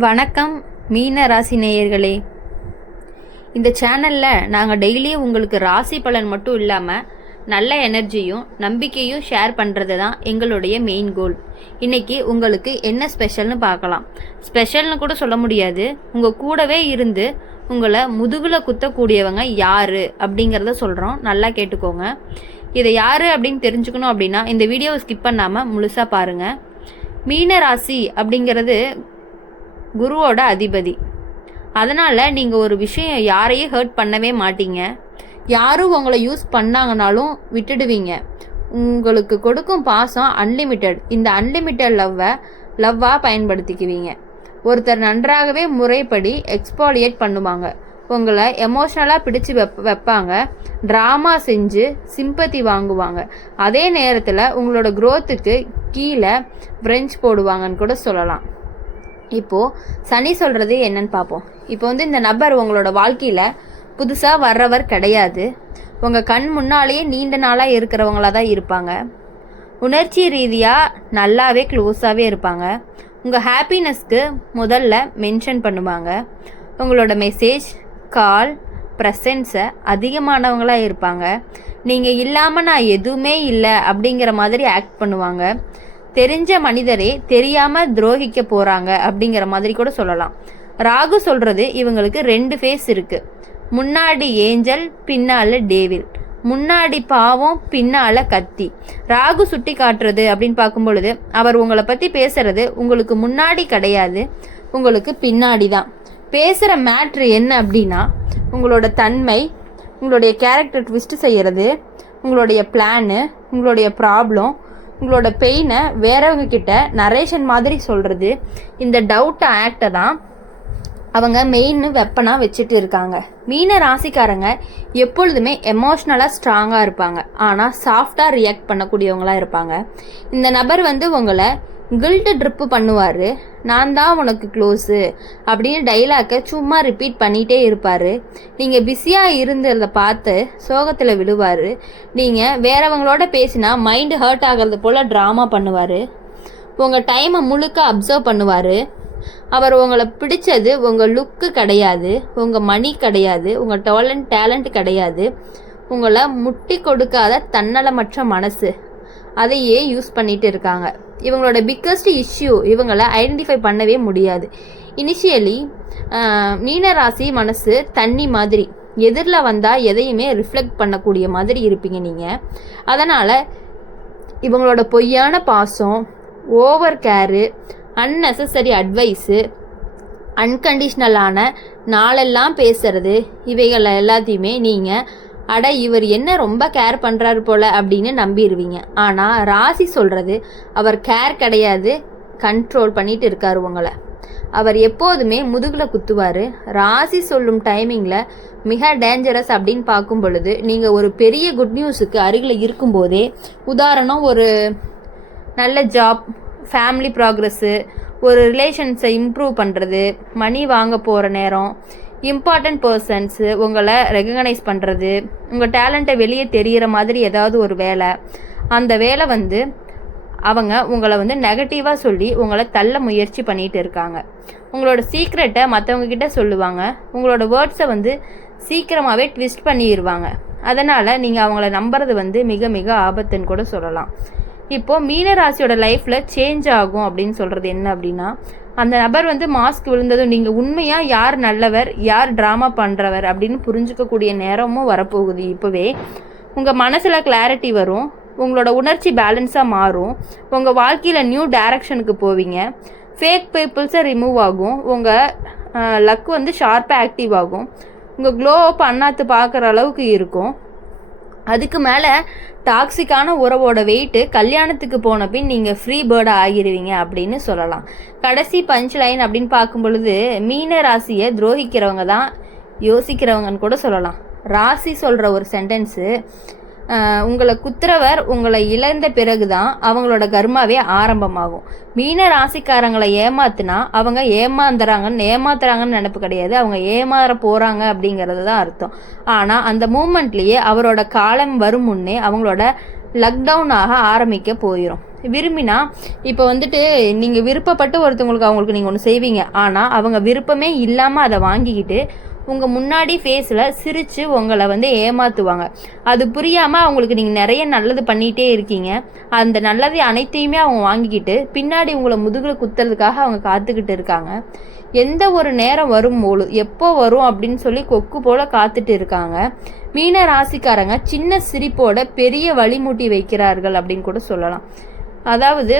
வணக்கம் மீன ராசி நேயர்களே. இந்த சேனலில் நாங்கள் டெய்லியும் உங்களுக்கு ராசி பலன் மட்டும் இல்லாமல் நல்ல எனர்ஜியும் நம்பிக்கையும் ஷேர் பண்ணுறது தான் எங்களுடைய மெயின் கோல் இன்னைக்கு உங்களுக்கு என்ன ஸ்பெஷல்னு பார்க்கலாம். ஸ்பெஷல்னு கூட சொல்ல முடியாது. உங்கள் கூடவே இருந்து உங்களை முதுகில் குத்தக்கூடியவங்க யார் அப்படிங்கிறத சொல்கிறோம் நல்லா கேட்டுக்கோங்க. இதை யார் அப்படின்னு தெரிஞ்சுக்கணும் அப்படின்னா இந்த வீடியோவை ஸ்கிப் பண்ணாமல் முழுசாக பாருங்கள் மீன ராசி அப்படிங்கிறது குருவோட அதிபதி. அதனால் நீங்கள் ஒரு விஷயம் யாரையும் ஹர்ட் பண்ணவே மாட்டீங்க. யாரும் உங்களை யூஸ் பண்ணாங்கனாலும் விட்டுடுவீங்க. உங்களுக்கு கொடுக்கும் பாசம் அன்லிமிட்டெட் இந்த அன்லிமிட்டெட் லவ்வை லவ்வாக பயன்படுத்திக்குவீங்க. ஒருத்தர் நன்றாகவே முறைப்படி எக்ஸ்பாலியேட் பண்ணுவாங்க. உங்களை எமோஷ்னலாக பிடிச்சு வெப் வைப்பாங்க. ட்ராமா செஞ்சு சிம்பத்தி வாங்குவாங்க. அதே நேரத்தில் உங்களோட க்ரோத்துக்கு கீழே ஃப்ரெஞ்ச் போடுவாங்கன்னு கூட சொல்லலாம். இப்போது சனி சொல்கிறது என்னன்னு பார்ப்போம். இப்போ வந்து இந்த நபர் உங்களோட வாழ்க்கையில் புதுசாக வர்றவர் கிடையாது. உங்கள் கண் முன்னாலேயே நீண்ட நாளாக இருக்கிறவங்களா தான் இருப்பாங்க. உணர்ச்சி ரீதியாக நல்லாவே க்ளோஸாகவே இருப்பாங்க. உங்கள் ஹாப்பினஸ்க்கு முதல்ல மென்ஷன் பண்ணுவாங்க. உங்களோட மெசேஜ் கால் ப்ரெசன்ஸை அதிகமானவங்களாக இருப்பாங்க. நீங்கள் இல்லாமல் நான் எதுவுமே இல்லை அப்படிங்கிற மாதிரி ஆக்ட் பண்ணுவாங்க. தெரிஞ்ச மனிதரே தெரியாமல் துரோகிக்க போகிறாங்க அப்படிங்கிற மாதிரி கூட சொல்லலாம். ராகு சொல்கிறது இவங்களுக்கு ரெண்டு ஃபேஸ் இருக்குது முன்னாடி ஏஞ்சல் பின்னால் டேவில். முன்னாடி பாவம் பின்னால கத்தி. ராகு சுட்டி காட்டுறது அப்படின்னு பார்க்கும் பொழுது அவர் உங்களை பற்றி பேசுறது உங்களுக்கு முன்னாடி கிடையாது உங்களுக்கு பின்னாடி தான். பேசுகிற மேட்ரு என்ன அப்படின்னா உங்களோட தன்மை உங்களுடைய கேரக்டர் ட்விஸ்ட் செய்கிறது உங்களுடைய பிளானு உங்களுடைய ப்ராப்ளம் உங்களோட பெயினை வேறவங்க கிட்ட நரேஷன் மாதிரி சொல்கிறது இந்த டவுட் ஆக்டை தான் அவங்க மெயின் வெப்பனாக வச்சுட்டு இருக்காங்க. மீன ராசிக்காரங்க எப்பொழுதுமே எமோஷ்னலாக ஸ்ட்ராங்காக இருப்பாங்க. ஆனால் சாஃப்டாக ரியாக்ட் பண்ணக்கூடியவங்களாக இருப்பாங்க. இந்த நபர் வந்து உங்களை கில்ட்டு ட்ரிப்பு பண்ணுவார். நான் தான் உனக்கு க்ளோஸு அப்படின்னு டைலாக்கை சும்மா ரிப்பீட் பண்ணிகிட்டே இருப்பார். நீங்கள் பிஸியாக இருந்ததை பார்த்து சோகத்தில் விழுவார். நீங்கள் வேறவங்களோட பேசினா மைண்டு ஹர்ட் ஆகிறது போல் ட்ராமா பண்ணுவார். உங்கள் டைமை முழுக்க அப்சர்வ் பண்ணுவார். அவர் உங்களை பிடிச்சது உங்கள் லுக்கு கிடையாது உங்கள் மணி கிடையாது உங்கள் டேலண்ட் டேலண்ட் கிடையாது. உங்களை முட்டி கொடுக்காத தன்னலமற்ற மனசு. அதையே யூஸ் பண்ணிட்டு இருக்காங்க. இவங்களோட பிக்கஸ்ட் இஷ்யூ இவங்களை ஐடென்டிஃபை பண்ணவே முடியாது. இனிஷியலி மீனராசி மனசு தண்ணி மாதிரி. எதிரில் வந்தால் எதையுமே ரிஃப்ளெக்ட் பண்ணக்கூடிய மாதிரி இருப்பீங்க நீங்கள் அதனால் இவங்களோட பொய்யான பாசம் ஓவர் கேரு அன்னெசசரி அட்வைஸு அன்கண்டிஷ்னலான நாளெல்லாம் பேசுறது இவைகள் எல்லாத்தையுமே நீங்கள் அட இவர் என்ன ரொம்ப கேர் பண்ணுறாரு போல அப்படின்னு நம்பிடுவீங்க ஆனால் ராசி சொல்கிறது அவர் கேர் கிடையாது கண்ட்ரோல் பண்ணிட்டு இருக்கார் உங்களை. அவர் எப்போதுமே முதுகில் குத்துவார். ராசி சொல்லும் டைமிங்கில் மிக டேஞ்சரஸ் அப்படின்னு பார்க்கும் பொழுது நீங்கள் ஒரு பெரிய குட் நியூஸுக்கு அருகில் இருக்கும்போதே உதாரணம் ஒரு நல்ல ஜாப் ஃபேமிலி ப்ராக்ரஸ்ஸு ஒரு ரிலேஷன்ஸை இம்ப்ரூவ் பண்ணுறது மணி வாங்க போகிற நேரம் இம்பார்ட்டன்ட் பர்சன்ஸு உங்களை ரெகக்னைஸ் பண்ணுறது உங்கள் டேலண்ட்டை வெளியே தெரிகிற மாதிரி ஏதாவது ஒரு வேலை. அந்த வேலை வந்து அவங்க உங்களை வந்து நெகட்டிவாக சொல்லி உங்களை தள்ள முயற்சி பண்ணிகிட்டு இருக்காங்க. உங்களோட சீக்ரெட்டை மற்றவங்கக்கிட்ட சொல்லுவாங்க. உங்களோட வேர்ட்ஸை வந்து சீக்கிரமாகவே ட்விஸ்ட் பண்ணிடுவாங்க அதனால் நீங்கள் அவங்கள நம்புறது வந்து மிக மிக ஆபத்துன்னு கூட சொல்லலாம். இப்போது மீனராசியோட லைஃப்பில் சேஞ்ச் ஆகும் அப்படின்னு சொல்கிறது என்ன அப்படின்னா அந்த நபர் வந்து மாஸ்க் விழுந்ததும் நீங்கள் உண்மையாக யார் நல்லவர் யார் ட்ராமா பண்ணுறவர் அப்படின்னு புரிஞ்சுக்கக்கூடிய நேரமும் வரப்போகுது இப்போவே. உங்கள் மனசில் கிளாரிட்டி வரும் உங்களோட உணர்ச்சி பேலன்ஸாக மாறும் உங்கள் வாழ்க்கையில் நியூ டைரக்ஷனுக்கு போவீங்க. ஃபேக் பீப்புள்ஸை ரிமூவ் ஆகும் உங்கள் லக் வந்து ஷார்ப்பாக ஆக்டிவ் ஆகும். உங்கள் க்ளோ அப் அண்ணாத்து பார்க்குற அளவுக்கு இருக்கும். அதுக்கு மேலே டாக்ஸிக்கான உறவோட வெயிட்டு கல்யாணத்துக்கு போன பின் நீங்கள் ஃப்ரீ பேர்டாக ஆகிருவீங்க அப்படின்னு சொல்லலாம். கடைசி பஞ்ச் லைன் அப்படின்னு பார்க்கும் பொழுது மீன ராசியை துரோகிக்கிறவங்க தான் யோசிக்கிறவங்கன்னு கூட சொல்லலாம். ராசி சொல்கிற ஒரு சென்டென்ஸு உங்களை குத்துறவர் உங்களை இழந்த பிறகு தான் அவங்களோட கர்மாவே ஆரம்பமாகும். மீன ராசிக்காரங்களை ஏமாத்துனா அவங்க ஏமாந்துறாங்கன்னு ஏமாத்துறாங்கன்னு நினப்பு கிடையாது. அவங்க ஏமாற போகிறாங்க அப்படிங்கிறது தான் அர்த்தம். ஆனால் அந்த மூமெண்ட்லேயே அவரோட காலம் வரும் முன்னே அவங்களோட லக்டவுன் ஆக ஆரம்பிக்க போயிடும் விரும்பினா இப்போ வந்துட்டு நீங்கள் விருப்பப்பட்டு ஒருத்தவங்களுக்கு அவங்களுக்கு நீங்கள் ஒன்று செய்வீங்க. ஆனால் அவங்க விருப்பமே இல்லாமல் அதை வாங்கிக்கிட்டு உங்கள் முன்னாடி ஃபேஸில் சிரித்து உங்களை வந்து ஏமாற்றுவாங்க அது புரியாமல் அவங்களுக்கு நீங்கள் நிறைய நல்லது பண்ணிகிட்டே இருக்கீங்க. அந்த நல்லது அனைத்தையுமே அவங்க வாங்கிக்கிட்டு பின்னாடி உங்களை முதுகில் குத்துறதுக்காக அவங்க காத்துக்கிட்டு இருக்காங்க. எந்த ஒரு நேரம் வரும் போலும் எப்போ வரும் அப்படின்னு சொல்லி கொக்கு போல் காத்துட்டு இருக்காங்க. மீன ராசிக்காரங்க சின்ன சிரிப்போட பெரிய வழிமூட்டி வைக்கிறார்கள் அப்படின்னு கூட சொல்லலாம். அதாவது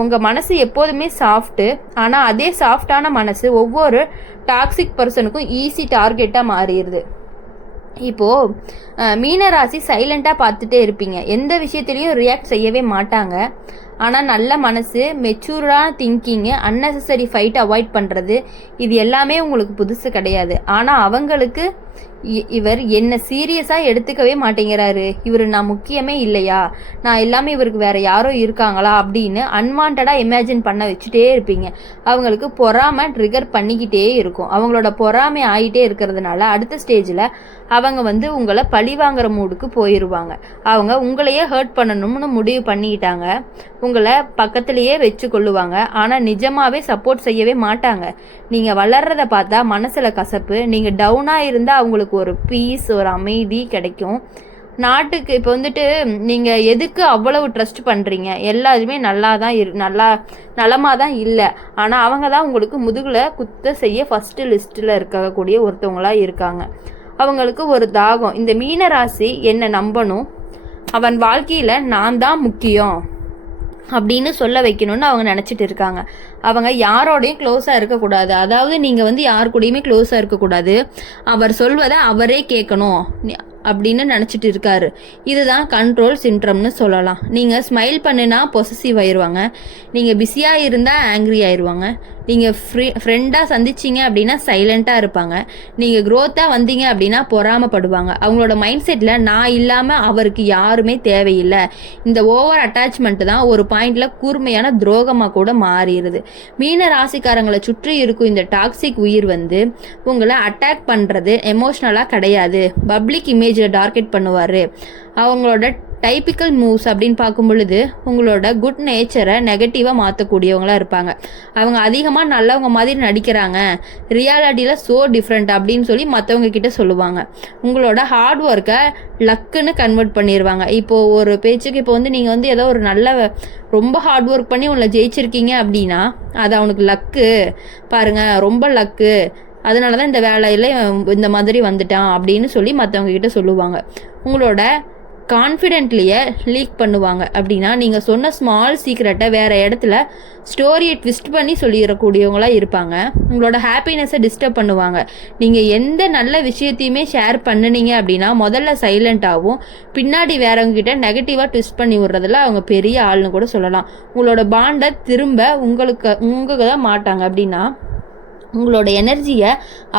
உங்கள் மனசு எப்போதுமே சாஃப்ட்டு ஆனால் அதே சாஃப்டான மனசு ஒவ்வொரு டாக்ஸிக் பர்சனுக்கும் ஈஸி டார்கெட்டாக மாறிடுது. இப்போது மீனராசி சைலண்ட்டாக பார்த்துட்டே இருப்பீங்க. எந்த விஷயத்துலையும் ரியாக்ட் செய்யவே மாட்டாங்க. ஆனால் நல்ல மனசு மெச்சூர்டான திங்கிங்கு அன்னெசரி ஃபைட் அவாய்ட் பண்ணுறது இது எல்லாமே உங்களுக்கு புதுசு கிடையாது. ஆனால் அவங்களுக்கு இவர் என்ன சீரியஸாக எடுத்துக்கவே மாட்டேங்கிறாரு. இவர் நான் முக்கியமே இல்லையா? நான் எல்லாமே இவருக்கு வேற யாரோ இருக்காங்களா அப்படின்னு அன்வான்டாக இமேஜின் பண்ண வச்சுட்டே இருப்பீங்க. அவங்களுக்கு பொறாமை ட்ரிகர் பண்ணிக்கிட்டே இருக்கும். அவங்களோட பொறாமை ஆகிட்டே இருக்கிறதுனால அடுத்த ஸ்டேஜில் அவங்க வந்து உங்களை பழி வாங்குற மூடுக்கு போயிடுவாங்க அவங்க உங்களையே ஹர்ட் பண்ணணும்னு முடிவு பண்ணிக்கிட்டாங்க. உங்களை பக்கத்துலேயே வச்சு கொள்ளுவாங்க ஆனால் நிஜமாகவே சப்போர்ட் செய்யவே மாட்டாங்க. நீங்கள் வளர்றத பார்த்தா மனசில் கசப்பு. நீங்கள் டவுனாக இருந்தால் அவங்களுக்கு ஒரு பீஸ் ஒரு அமைதி கிடைக்கும். நாட்டுக்கு இப்போ வந்துட்டு நீங்கள் எதுக்கு அவ்வளவு ட்ரஸ்ட் பண்ணுறீங்க எல்லாருமே நல்லா தான் இரு நல்லா நலமாக தான் இல்லை. ஆனால் அவங்க தான் உங்களுக்கு முதுகில் குத்த செய்ய ஃபஸ்ட்டு லிஸ்ட்டில் இருக்கக்கூடிய ஒருத்தவங்களாக இருக்காங்க. அவங்களுக்கு ஒரு தாகம். இந்த மீனராசி என்னை நம்பணும். அவன் வாழ்க்கையில் நான் தான் முக்கியம். அப்படின்னு சொல்ல வைக்கணும்னு அவங்க நினச்சிட்டு இருக்காங்க. அவங்க யாரோடையும் க்ளோஸாக இருக்கக்கூடாது. அதாவது நீங்கள் வந்து யார் கூடயுமே க்ளோஸாக இருக்கக்கூடாது. அவர் சொல்வதை அவரே கேட்கணும். அப்படின்னு நினச்சிட்டு இருக்காரு. இதுதான் கண்ட்ரோல் சின்ட்ரம்னு சொல்லலாம். நீங்கள் ஸ்மைல் பண்ணுனா பொசசிவ் ஆயிடுவாங்க நீங்கள் பிஸியாக இருந்தால் ஆங்க்ரி ஆயிடுவாங்க நீங்கள் ஃப்ரீ ஃப்ரெண்டாக சந்திச்சிங்க அப்படின்னா சைலண்ட்டாக இருப்பாங்க. நீங்கள் க்ரோத்தாக வந்தீங்க அப்படின்னா பொறாமப்படுவாங்க. அவங்களோட மைண்ட் செட்டில் நான் இல்லாமல் அவருக்கு யாருமே தேவையில்லை. இந்த ஓவர் அட்டாச்மெண்ட் தான் ஒரு பாயிண்டில் கூர்மையான துரோகமாக கூட மாறிடுது. மீன ராசிக்காரங்களை சுற்றி இருக்கும் இந்த டாக்ஸிக் உயிர் வந்து உங்களை அட்டாக் பண்ணுறது எமோஷ்னலாக கிடையாது. பப்ளிக் இமேஜில் டார்கெட் பண்ணுவார். அவங்களோட டைப்பிக்கல் மூவ்ஸ் அப்படின்னு பார்க்கும் பொழுது உங்களோட குட் நேச்சரை நெகட்டிவாக மாற்றக்கூடியவங்களாக இருப்பாங்க. அவங்க அதிகமாக நல்லவங்க மாதிரி நடிக்கிறாங்க. ரியாலிட்டியில் ஸோ டிஃப்ரெண்ட் அப்படின்னு சொல்லி மற்றவங்க கிட்ட சொல்லுவாங்க. உங்களோட ஹார்ட் ஒர்க்கை லக்குன்னு கன்வெர்ட் பண்ணிடுவாங்க இப்போது ஒரு பேச்சுக்கு இப்போ வந்து நீங்கள் வந்து ஏதோ ஒரு நல்ல ரொம்ப ஹார்ட் ஒர்க் பண்ணி உங்களை ஜெயிச்சிருக்கீங்க அப்படின்னா அது அவனுக்கு லக்கு பாருங்கள் ரொம்ப லக்கு அதனால தான் இந்த வேலையில் இந்த மாதிரி வந்துட்டான் அப்படின்னு சொல்லி மற்றவங்க கிட்ட சொல்லுவாங்க. உங்களோட கான்ஃபிடென்ட்லியே லீக் பண்ணுவாங்க. அப்படின்னா நீங்கள் சொன்ன ஸ்மால் சீக்ரெட்டை வேறு இடத்துல ஸ்டோரியை ட்விஸ்ட் பண்ணி சொல்லிடக்கூடியவங்களாக இருப்பாங்க. உங்களோட ஹாப்பினஸை டிஸ்டர்ப் பண்ணுவாங்க. நீங்கள் எந்த நல்ல விஷயத்தையுமே ஷேர் பண்ணினீங்க அப்படின்னா முதல்ல சைலண்ட்டாகவும் பின்னாடி வேறவங்ககிட்ட நெகட்டிவாக ட்விஸ்ட் பண்ணி விடுறதுல அவங்க பெரிய ஆள்னு கூட சொல்லலாம். உங்களோட பாண்டை திரும்ப உங்களுக்கு உங்களுக்கு தான் மாட்டாங்க அப்படின்னா உங்களோட எனர்ஜியை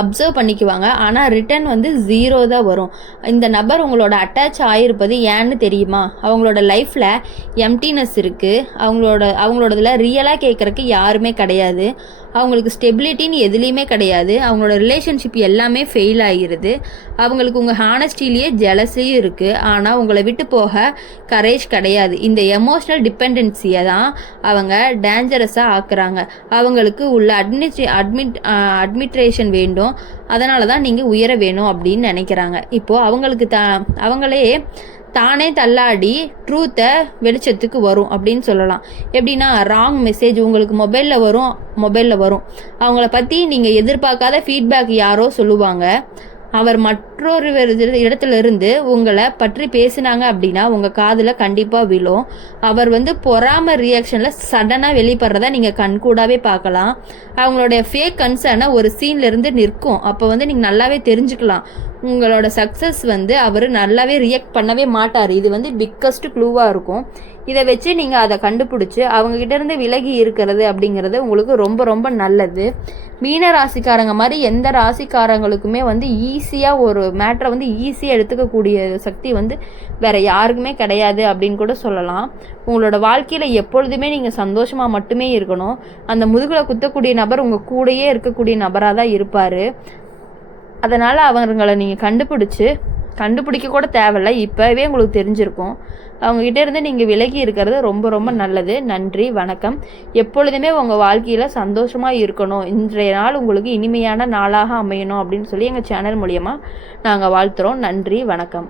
அப்சர்வ் பண்ணிக்குவாங்க. ஆனால் ரிட்டர்ன் வந்து ஜீரோ தான் வரும். இந்த நபர் உங்களோட அட்டாச் ஆகிருப்பது ஏன்னு தெரியுமா? அவங்களோட லைஃப்பில் எம்டினஸ் இருக்குது அவங்களோட அவங்களோடதில் ரியலாக கேட்குறக்கு யாருமே கிடையாது. அவங்களுக்கு ஸ்டெபிலிட்டின்னு எதுலேயுமே கிடையாது. அவங்களோட ரிலேஷன்ஷிப் எல்லாமே ஃபெயில் ஆகிருது. அவங்களுக்கு உங்கள் ஹானஸ்டிலேயே ஜெலஸையும் இருக்குது ஆனால் உங்களை விட்டு போக கரேஜ் கிடையாது. இந்த எமோஷ்னல் டிபெண்டன்சியை தான் அவங்க டேஞ்சரஸாக ஆக்குறாங்க. அவங்களுக்கு உள்ள அட்மினிஸ்ட்ரே அட்மிட் அட்மினிஸ்ட்ரேஷன் வேண்டும். அதனால தான் நீங்கள் உயர வேணும் அப்படின்னு நினைக்கிறாங்க. இப்போது அவங்களுக்கு த அவங்களே தானே தள்ளாடி ட்ரூத்தை வெளிச்சத்துக்கு வரும் அப்படின்னு சொல்லலாம். எப்படின்னா ராங் மெசேஜ் உங்களுக்கு மொபைலில் வரும் மொபைலில் வரும். அவங்கள பற்றி நீங்கள் எதிர்பார்க்காத ஃபீட்பேக் யாரோ சொல்லுவாங்க. அவர் மற்றொரு இடத்துல இருந்து உங்களை பற்றி பேசினாங்க அப்படின்னா உங்கள் காதில் கண்டிப்பாக விழும். அவர் வந்து பொறாம ரியாக்ஷனில் சடனாக வெளிப்படுறத நீங்கள் கண்கூடாவே பார்க்கலாம். அவங்களுடைய ஃபேக் கன்சர்னை ஒரு சீன்லேருந்து நிற்கும். அப்போ வந்து நீங்கள் நல்லாவே தெரிஞ்சுக்கலாம். உங்களோட சக்ஸஸ் வந்து அவர் நல்லாவே ரியாக்ட் பண்ணவே மாட்டார். இது வந்து பிக்கஸ்ட் க்ளூவாக இருக்கும். இதை வச்சு நீங்கள் அதை கண்டுபிடிச்சி அவங்கக்கிட்டேருந்து விலகி இருக்கிறது அப்படிங்கிறது உங்களுக்கு ரொம்ப ரொம்ப நல்லது. மீன ராசிக்காரங்க மாதிரி எந்த ராசிக்காரங்களுக்குமே வந்து ஈஸியாக ஒரு மேட்ரை வந்து ஈஸியாக எடுத்துக்கக்கூடிய சக்தி வந்து வேறு யாருக்குமே கிடையாது அப்படின்னு கூட சொல்லலாம். உங்களோட வாழ்க்கையில் எப்பொழுதுமே நீங்கள் சந்தோஷமாக மட்டுமே இருக்கணும். அந்த முதுகில் குத்தக்கூடிய நபர் உங்கள் கூடையே இருக்கக்கூடிய நபராக தான் இருப்பார். அதனால் அவங்களை நீங்கள் கண்டுபிடிச்சி கண்டுபிடிக்க கூட தேவையில்ல. இப்போவே உங்களுக்கு தெரிஞ்சிருக்கும். அவங்ககிட்ட இருந்து நீங்கள் விலகி இருக்கிறது ரொம்ப ரொம்ப நல்லது. நன்றி வணக்கம். எப்பொழுதுமே உங்கள் வாழ்க்கையில் சந்தோஷமாக இருக்கணும். இன்றைய நாள் உங்களுக்கு இனிமையான நாளாக அமையணும் அப்படின்னு சொல்லி எங்கள் சேனல் மூலியமாக நாங்கள் வாழ்த்துறோம். நன்றி வணக்கம்.